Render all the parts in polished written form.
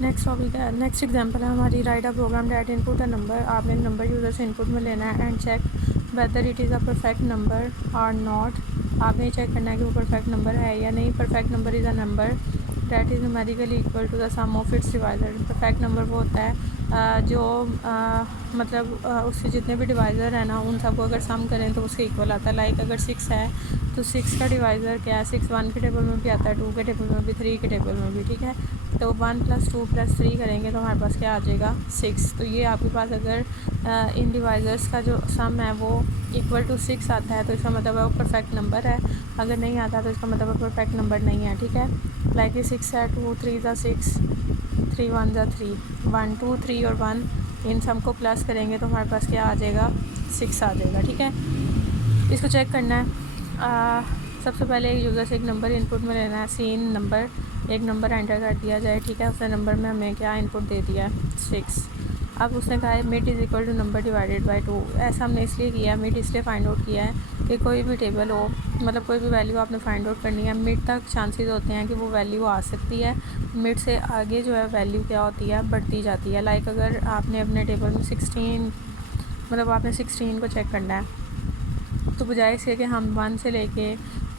Next topic है, next example है हमारी, write a program that input a number. आपने नंबर यूज़र से इनपुट में लेना है and check whether it is a perfect number और नॉट। आपने चेक करना है कि वो परफेक्ट नंबर है या नहीं। Perfect number is a number that is numerically equal to the sum of its divisor. Perfect number वो होता है जो मतलब उसके जितने भी डिवाइज़र हैं ना उन सबको अगर सम करें तो उसके इक्वल आता है। लाइक अगर 6 है तो 6 का डिवाइज़र क्या है, 6 1 के टेबल में भी आता है, 2 के टेबल में भी, 3 के टेबल में भी, ठीक है। तो 1 + 2 + 3 करेंगे तो हमारे पास क्या आ जाएगा 6। तो ये आपके पास अगर इन डिवाइज़र्स का जो सम है वो इक्वल टू 6 आता है तो इसका मतलब है वो परफेक्ट नंबर है। अगर नहीं आता तो इसका मतलब है परफेक्ट नंबर नहीं है, ठीक है। लाइक ये 6 है, 2 3 ज़ा 6, 3 1 ज़ा 3, 1 2 3 और 1 इन सब को प्लस करेंगे तो हमारे पास क्या आ जाएगा 6 आ जाएगा, ठीक है। इसको चेक करना है। सबसे पहले एक यूज़र से एक नंबर इनपुट में लेना है, सीन नंबर, एक नंबर एंटर कर दिया जाए, ठीक है। उसने नंबर में हमें क्या इनपुट दे दिया है 6। अब उसने कहा है mid is equal to number divided by 2। ऐसा हमने इसलिए किया है, मिड इसलिए फाइंड आउट किया है कि कोई भी टेबल हो, मतलब कोई भी वैल्यू आपने फाइंड आउट करनी है, मिड तक चांसेस होते हैं कि वो वैल्यू आ सकती है। मिड से आगे जो है वैल्यू क्या होती है, बढ़ती जाती है। लाइक अगर आपने अपने टेबल में 16, मतलब आपने 16 को चेक करना है तो बजाय इसके कि हम 1 से लेके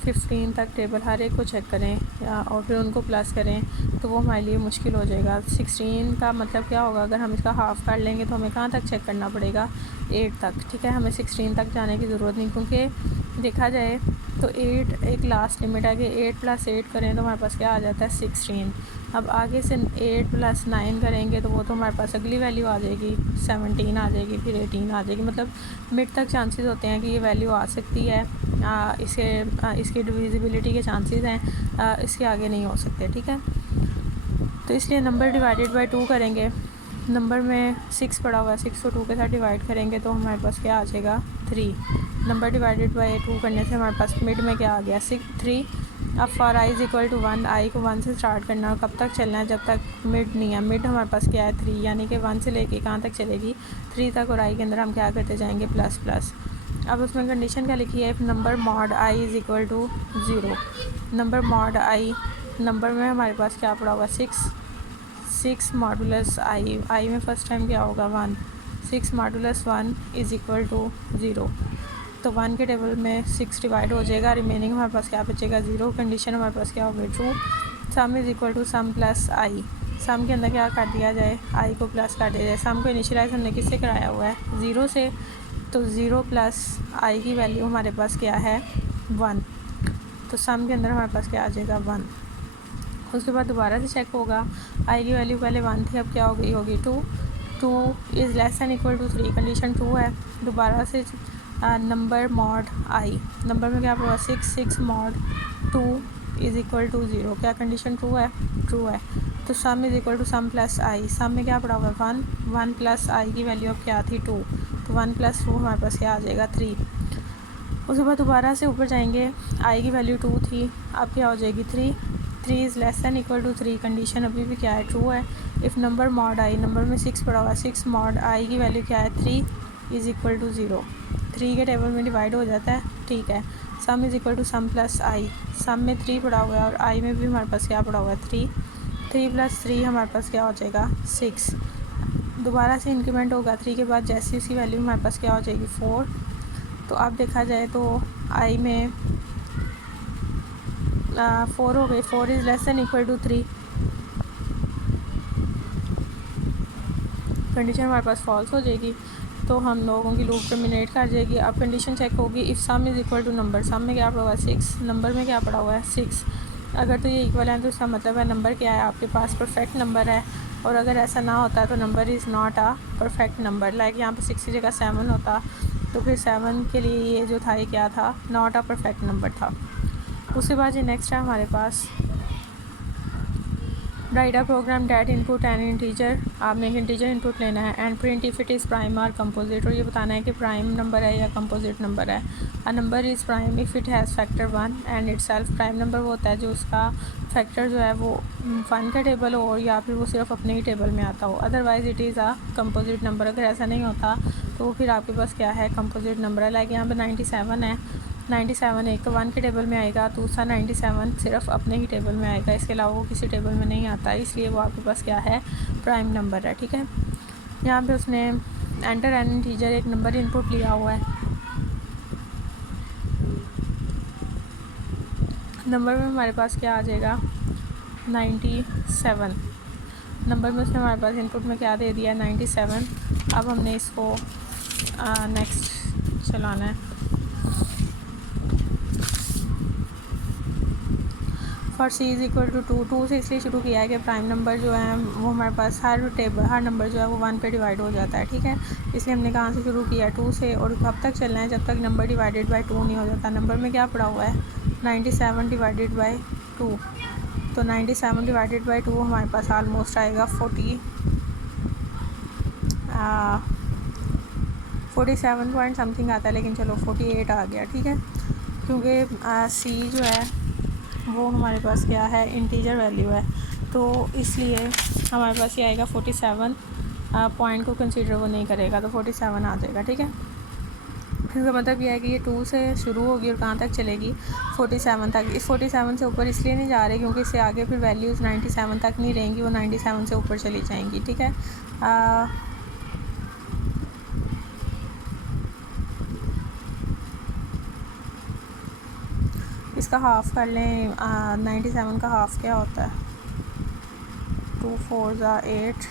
15 तक टेबल हर एक को चेक करें और फिर उनको प्लस करें तो वो हमारे लिए मुश्किल हो जाएगा। 16 का मतलब क्या होगा, अगर हम इसका हाफ़ कर लेंगे तो हमें कहाँ तक चेक करना पड़ेगा 8 तक, ठीक है। हमें 16 तक जाने की ज़रूरत नहीं, क्योंकि देखा जाए तो 8 एक लास्ट लिमिट है कि 8 + 8 करें तो हमारे पास क्या आ जाता है 16। अब आगे से 8 + 9 करेंगे तो वो तो हमारे पास अगली वैल्यू आ जाएगी 17 आ जाएगी, फिर 18 आ जाएगी। मतलब मिड तक चांसेस होते हैं कि ये वैल्यू आ सकती है। इसके डिविजिबिलिटी के चांसेस हैं, इसके आगे नहीं हो सकते, ठीक है। तो इसलिए नंबर डिवाइडेड बाय 2 करेंगे। नंबर में 6 पड़ा हुआ है, 6 को 2 के साथ डिवाइड करेंगे तो हमारे पास क्या आ जाएगा 3। नंबर डिवाइडेड बाय 2 करने से हमारे पास मिड में क्या आ गया 3। अब for i is equal to 1, i को 1 से स्टार्ट करना है और कब तक चलना है, जब तक मिड नहीं है। मिड हमारे पास क्या है 3, यानी कि 1 से लेके कहाँ तक चलेगी 3 तक, और i के अंदर हम क्या करते जाएंगे प्लस प्लस। अब उसमें कंडीशन क्या लिखी है, if number mod i is equal to 0। Number mod i, number में हमारे पास क्या पड़ा हुआ 6 मॉडुलस आई में फर्स्ट टाइम क्या होगा 1, 6 मॉडुलस 1 इज़ इक्वल टू 0। तो 1 के टेबल में 6 डिवाइड हो जाएगा, रिमेनिंग हमारे पास क्या बचेगा 0। कंडीशन हमारे पास क्या होगी true. Sum is equal to sum plus I. Sum के अंदर क्या कर दिया जाए, आई को प्लस कर दिया जाए। सम को इनिशियलाइज हमने किससे कराया हुआ है 0 से, तो 0 प्लस आई की वैल्यू हमारे पास क्या है 1। तो सम के अंदर हमारे पास क्या आ जाएगा 1। उसके बाद दोबारा से चेक होगा, आई की वैल्यू पहले 1 थी, अब क्या हो गई होगी 2। 2 is less than equal to 3, condition 2 है। दोबारा से नंबर मॉड आई, नंबर में क्या पड़ा 6 मॉड 2 इज़ इक्वल टू 0, क्या कंडीशन ट्रू है, ट्रू है। तो sum is equal to sum plus I, sum में क्या पड़ा हुआ 1, 1 प्लस आई की वैल्यू अब क्या थी 2, तो 1 + 2 हमारे पास क्या आ जाएगा 3। उसके बाद दोबारा से ऊपर जाएंगे, आई की वैल्यू 2 थी, अब क्या हो जाएगी 3 is less than equal to 3, condition अभी भी क्या है ट्रू है। If number mod i, number में 6 पड़ा हुआ है, 6 मॉड आई की वैल्यू क्या है 3 इज़ इक्वल टू 0। 3 के टेबल में डिवाइड हो जाता है, ठीक है। Sum is equal to sum plus I, sum में 3 पड़ा हुआ है और आई में भी हमारे पास क्या पड़ा हुआ है 3 + 3 हमारे पास क्या हो जाएगा 6। दोबारा से इंक्रीमेंट होगा 3 के बाद, जैसे उसकी वैल्यू हमारे पास क्या हो जाएगी 4। तो अब देखा जाए तो आई में 4 हो गई, 4 is less than equal to 3, condition हमारे पास फॉल्स हो जाएगी, तो हम लोगों की लूप टर्मिनेट कर जाएगी। अब कंडीशन चेक होगी, if sum is equal to number, sum में क्या पड़ा हुआ है 6, नंबर में क्या पड़ा हुआ है 6। अगर तो ये इक्वल है तो इसका मतलब है नंबर क्या है आपके पास परफेक्ट नंबर है, और अगर ऐसा ना होता तो number is not a perfect number. Like यहाँ पे 6 की जगह 7 होता तो फिर 7 के लिए ये जो था ये क्या था, नॉट अ परफेक्ट नंबर था। उसके बाद ये नेक्स्ट है हमारे पास, write a program that input an integer. आपने एक इंटीजर इनपुट लेना है and print if it is prime or composite, और ये बताना है कि प्राइम नंबर है या कंपोजिट नंबर है। A number is prime if it has factor 1 and it self. Prime number वो होता है जो उसका फैक्टर जो है वो 1 का टेबल हो और या फिर वो सिर्फ अपने ही टेबल में आता हो। Otherwise it is a composite number. अगर ऐसा नहीं होता तो फिर आपके पास क्या है कंपोजिट नंबर है। लाइक यहाँ पर 97 है 97 एक तो 1 के टेबल में आएगा, दूसरा 97 सिर्फ अपने ही टेबल में आएगा, इसके अलावा वो किसी टेबल में नहीं आता, इसलिए वो आपके पास क्या है, प्राइम नंबर है। ठीक है, यहाँ पे उसने एंटर एन इंटीजर एक नंबर इनपुट लिया हुआ है। नंबर में हमारे पास क्या आ जाएगा, 97। नंबर में उसने हमारे पास इनपुट में क्या दे दिया, 97। अब हमने इसको नेक्स्ट चलाना है। For C is equal to 2 से इसलिए शुरू किया है कि प्राइम नंबर जो है वो हमारे पास हर नंबर जो है वो 1 पे डिवाइड हो जाता है। ठीक है, इसलिए हमने कहाँ से शुरू किया, 2 से, और कब तक चलना है, जब तक नंबर डिवाइडेड बाई 2 नहीं हो जाता। नंबर में क्या पड़ा हुआ है, 97 डिवाइडेड बाई 2, तो 97 डिवाइडेड बाई 2 हमारे पास आलमोस्ट आएगा 47 पॉइंट समथिंग आता है, लेकिन चलो 48 आ गया। ठीक है, क्योंकि सी जो है वो हमारे पास क्या है, इंटीजर वैल्यू है, तो इसलिए हमारे पास ये आएगा 47। पॉइंट को कंसीडर वो नहीं करेगा, तो 47 आ जाएगा। ठीक है, इसका मतलब यह है कि ये 2 से शुरू होगी और कहाँ तक चलेगी, 47 तक। इस 47 से ऊपर इसलिए नहीं जा रहे क्योंकि इससे आगे फिर वैल्यूज़ 97 तक नहीं रहेंगी, वो 97 से ऊपर चली जाएंगी। ठीक है, इसका हाफ़ कर लें, 97 का हाफ़ क्या होता है, 2 4 8,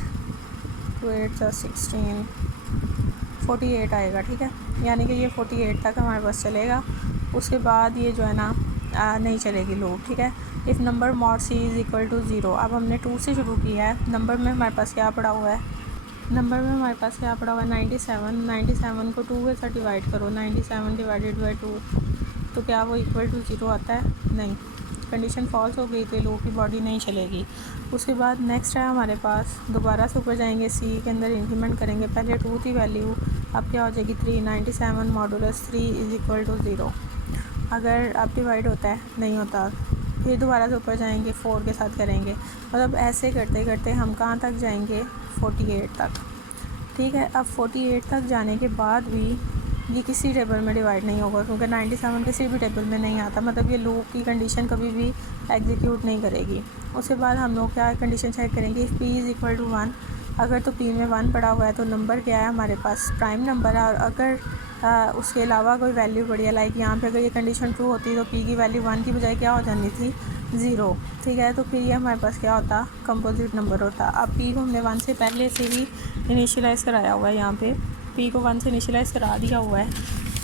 2 8 16, 48 आएगा। ठीक है, यानी कि ये 48 तक हमारे पास चलेगा, उसके बाद ये जो है ना नहीं चलेगी लूप। ठीक है, if number mod c is equal to 0। अब हमने 2 से शुरू किया है, नंबर में हमारे पास क्या पड़ा हुआ है, नंबर में हमारे पास क्या पड़ा हुआ है, 97। 97 को 2 के साथ डिवाइड करो, 97 डिवाइडेड बाई 2, तो क्या वो इक्वल टू 0 आता है, नहीं, कंडीशन फॉल्स हो गई, तो लूप की बॉडी नहीं चलेगी। उसके बाद नेक्स्ट है हमारे पास, दोबारा से ऊपर जाएंगे, सी के अंदर इंक्रीमेंट करेंगे, पहले 2 थी वैल्यू, अब क्या हो जाएगी 3। 97 मॉडुलस 3 इज़ इक्वल टू 0। अगर अब डिवाइड होता है, नहीं होता, फिर दोबारा से ऊपर जाएंगे, 4 के साथ करेंगे, मतलब ऐसे करते करते हम कहाँ तक जाएंगे, 48 तक। ठीक है, अब 48 तक जाने के बाद भी ये किसी टेबल में डिवाइड नहीं होगा, क्योंकि 97 किसी भी टेबल में नहीं आता, मतलब ये लूप की कंडीशन कभी भी एग्जीक्यूट नहीं करेगी। उसके बाद हम लोग क्या कंडीशन चेक करेंगे, if p is equal to 1, अगर तो पी में 1 पड़ा हुआ है तो नंबर क्या है हमारे पास, प्राइम नंबर है, और अगर उसके अलावा कोई वैल्यू पड़ी है, लाइक यहाँ पे अगर ये कंडीशन ट्रू होती तो पी की वैल्यू 1 की बजाय क्या हो जानी थी, 0। ठीक है, तो फिर ये हमारे पास क्या होता, कंपोजिट नंबर होता। अब पी को हमने 1 से पहले से ही इनिशियलाइज़ कराया हुआ है, यहाँ पे पी को 1 से इनिशियलाइज़ करा दिया हुआ है,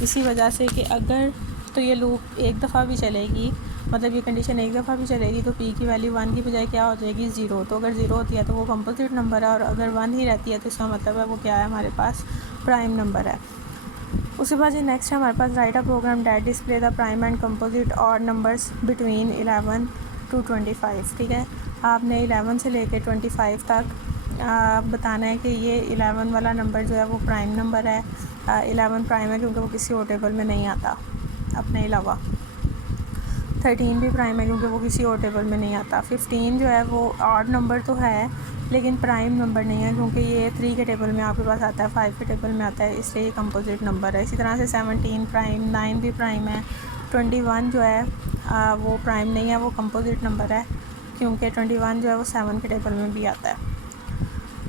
इसी वजह से कि अगर तो ये लूप एक दफ़ा भी चलेगी, मतलब ये कंडीशन एक दफ़ा भी चलेगी, तो पी की वैल्यू 1 की बजाय क्या हो जाएगी, 0। तो अगर 0 होती है तो वो कंपोजिट नंबर है, और अगर 1 ही रहती है तो इसका मतलब है वो क्या है, हमारे पास प्राइम नंबर है। उसके बाद ये नेक्स्ट है हमारे पास, write a program that display the prime and composite और नंबर्स बिटवीन 11 to 25। ठीक है, आपने 11 से लेकर 25 तक बताना है कि ये 11 वाला नंबर जो है वो प्राइम नंबर है। 11 प्राइम है क्योंकि वो किसी और टेबल में नहीं आता अपने अलावा। 13 भी प्राइम है क्योंकि वो किसी और टेबल में नहीं आता। 15 जो है वो ऑड नंबर तो है लेकिन प्राइम नंबर नहीं है क्योंकि ये 3 के टेबल में आपके पास आता है, 5 के टेबल में आता है, इसलिए ये कंपोजिट नंबर है। इसी तरह से 17 प्राइम, 9 भी प्राइम है। 21 जो है वो प्राइम नहीं है, वो कंपोजिट नंबर है क्योंकि 21 जो है वो 7 के टेबल में भी आता है।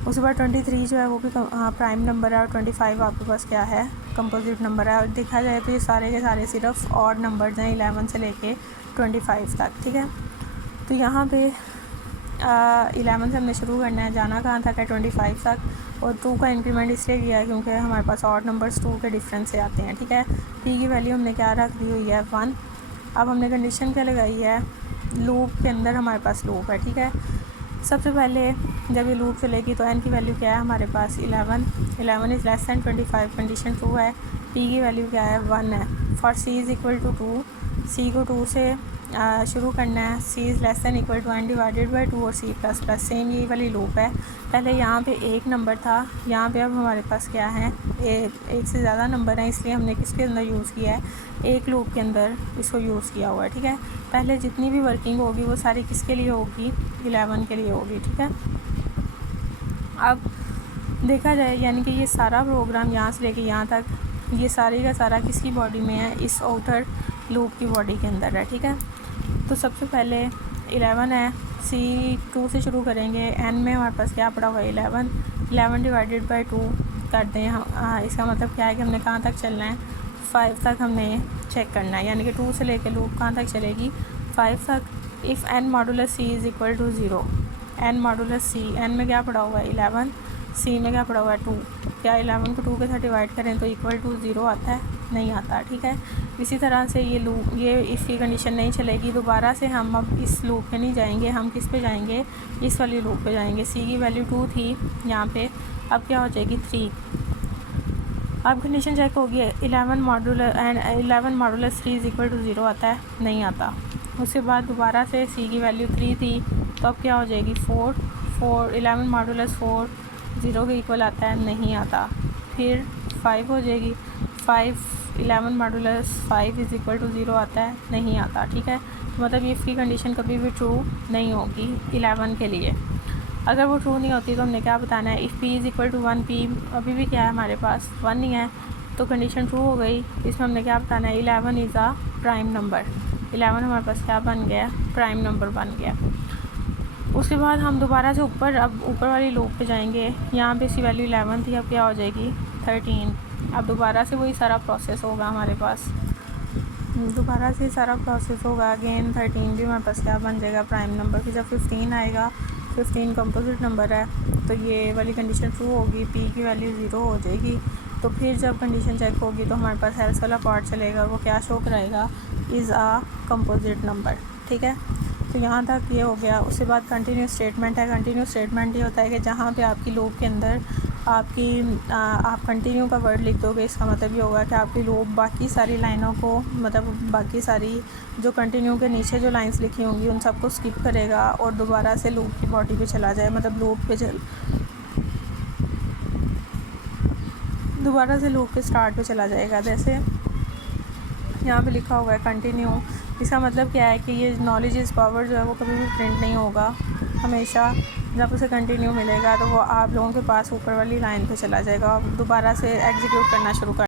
उसके बाद 23 जो है वो भी प्राइम नंबर है, और 25 आपके पास क्या है, कंपोजिट नंबर है। और देखा जाए तो ये सारे के सारे सिर्फ ऑड नंबर्स हैं 11 से लेके 25 तक। ठीक है, तो यहाँ पे 11 से हमने शुरू करना है, जाना कहाँ तक है, 25 तक, और 2 का इंक्रीमेंट इसलिए किया है क्योंकि हमारे पास ऑड नंबर्स 2 के डिफरेंस से आते हैं। ठीक है, पी की वैल्यू हमने क्या रख दी हुई है, 1। अब हमने कंडीशन क्या लगाई है, लूप के अंदर हमारे पास लूप है। ठीक है, सबसे पहले जब ये लूप चलेगी तो एन की वैल्यू क्या है हमारे पास, 11 is less than 25, condition true है। पी की वैल्यू क्या है, 1 है। For C is equal to 2, C को 2 से शुरू करना है। C is less than equal to N divided by 2 और सी प्लस प्लस, सेम यही वाली लूप है। पहले यहाँ पे एक नंबर था, यहाँ पे अब हमारे पास क्या है, एक से ज़्यादा नंबर है, इसलिए हमने किसके अंदर यूज़ किया है, एक लूप के अंदर इसको यूज़ किया हुआ है। ठीक है, पहले जितनी भी वर्किंग होगी वो सारी किसके लिए होगी, 11 के लिए होगी। ठीक है, अब देखा जाए यानी कि ये सारा प्रोग्राम यहाँ से लेके यहाँ तक, ये सारे का सारा किसकी बॉडी में है, इस आउटर लूप की बॉडी के अंदर है, ठीक है। तो सबसे पहले 11 है, C2 से शुरू करेंगे। n में हमारे पास क्या पड़ा हुआ है 11 डिवाइडेड बाई 2 कर दें हम। इसका मतलब क्या है कि हमने कहाँ तक चलना है, 5 तक हमने चेक करना है, यानी कि 2 से लेकर लूप कहाँ तक चलेगी, 5 तक। If n modulus c is equal to 0, n modulus c, n में क्या पड़ा हुआ है 11, c में क्या पड़ा हुआ है 2, क्या 11 को 2 के साथ डिवाइड करें तो इक्वल टू 0 आता है, नहीं आता, ठीक है। इसी तरह से ये लूप, ये इसकी कंडीशन नहीं चलेगी। दोबारा से हम अब इस लूप पे नहीं जाएंगे, हम किस पे जाएंगे, इस वाली लूप पे जाएंगे। c की वैल्यू 2 थी यहाँ पे, अब क्या हो जाएगी 3। अब कंडीशन चेक होगी, 11 मॉडुलस 3 इज़ इक्वल टू 0 आता है, नहीं आता। उसके बाद दोबारा से c की वैल्यू 3 थी, तो अब क्या हो जाएगी 4 11 मॉडुलस 4 0 के इक्वल आता है, नहीं आता। फिर 5 हो जाएगी, 11 मॉडुलस 5 इज़ इक्वल टू 0 आता है, नहीं आता, ठीक है। मतलब ये इसकी कंडीशन कभी भी ट्रू नहीं होगी 11 के लिए। अगर वो ट्रू नहीं होती तो हमने क्या बताना है, if p is equal to 1, p अभी भी क्या है हमारे पास 1 नहीं है, तो कंडीशन ट्रू हो गई। इसमें हमने क्या बताना है, 11 इज़ अ प्राइम नंबर, 11 हमारे पास क्या बन गया, प्राइम नंबर बन गया। उसके बाद हम दोबारा से अब ऊपर वाली लूप पे जाएंगे। यहाँ पे इसकी वैल्यू 11 थी, अब क्या हो जाएगी 13। अब दोबारा से वही सारा प्रोसेस होगा हमारे पास, दोबारा से सारा प्रोसेस होगा अगेन। 13 भी हमारे पास क्या बन जाएगा, प्राइम नंबर। फिर जब 15 आएगा, 15 कंपोजिट नंबर है, तो ये वाली कंडीशन ट्रू होगी, p की वैल्यू 0 हो जाएगी। तो फिर जब कंडीशन चेक होगी तो हमारे पास एल्स वाला पार्ट चलेगा, वो क्या शो कराएगा, इज़ आ कंपोजिट नंबर, ठीक है। तो यहाँ तक ये हो गया। उसके बाद कंटिन्यू स्टेटमेंट है। कंटिन्यू स्टेटमेंट ये होता है कि जहाँ पे आपकी लूप के अंदर आप कंटिन्यू का वर्ड लिख दोगे, इसका मतलब ये होगा कि आपकी लूप बाकी सारी लाइनों को, मतलब बाकी सारी जो कंटिन्यू के नीचे जो लाइंस लिखी होंगी उन सबको स्किप करेगा और दोबारा से लूप की बॉडी पे चला जाए, मतलब दोबारा से लूप के स्टार्ट पे चला जाएगा। जैसे यहाँ पे लिखा हुआ है कंटिन्यू, इसका मतलब क्या है कि ये नॉलेज इज़ पावर जो है वो कभी भी प्रिंट नहीं होगा, हमेशा जब उसे कंटिन्यू मिलेगा तो वो आप लोगों के पास ऊपर वाली लाइन पे चला जाएगा और दोबारा से एग्जीक्यूट करना शुरू कर